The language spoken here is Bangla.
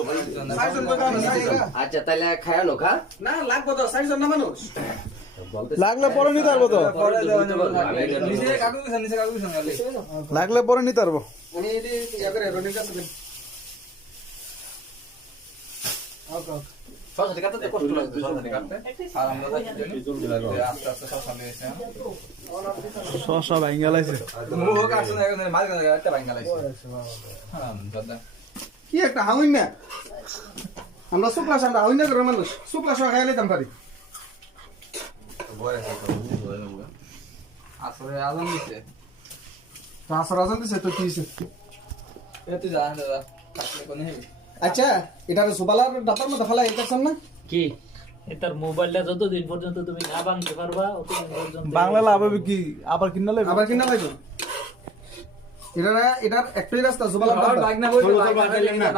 খাওয়ানো যায়? আচ্ছা তাহলে খায়ানো খা না লাগবো তো চারজন না মানুষ। লাগলে পরে নিতে পারব তো। লাগলে পরে নিতে পারব। শশা ভাঙ্গা লাগছে। হ্যাঁ কি একটা হাউইন না? আমরা শুক্লাস আমরা হাউইন না করে মানুষ? শুক্লাস খাই লাইতাম পারি আসলে আজান দিছে। তো আসর আজান দিছে তো কি হইছে? এ তুই জান দাদা কাটলে কোনে আচ্ছা এটা সুবালার ডাটার মধ্যে ফেলা এই না? কি? এ তার মোবাইলটা যতদিন পর্যন্ত তুমি না ভাঙতে পারবা অতদিন পর্যন্ত বাংলা লাভ হবে কি? আবার কিনা লাগবে আবার কিনা লাগবে এটা এটার একটাই রাস্তা সুবালার না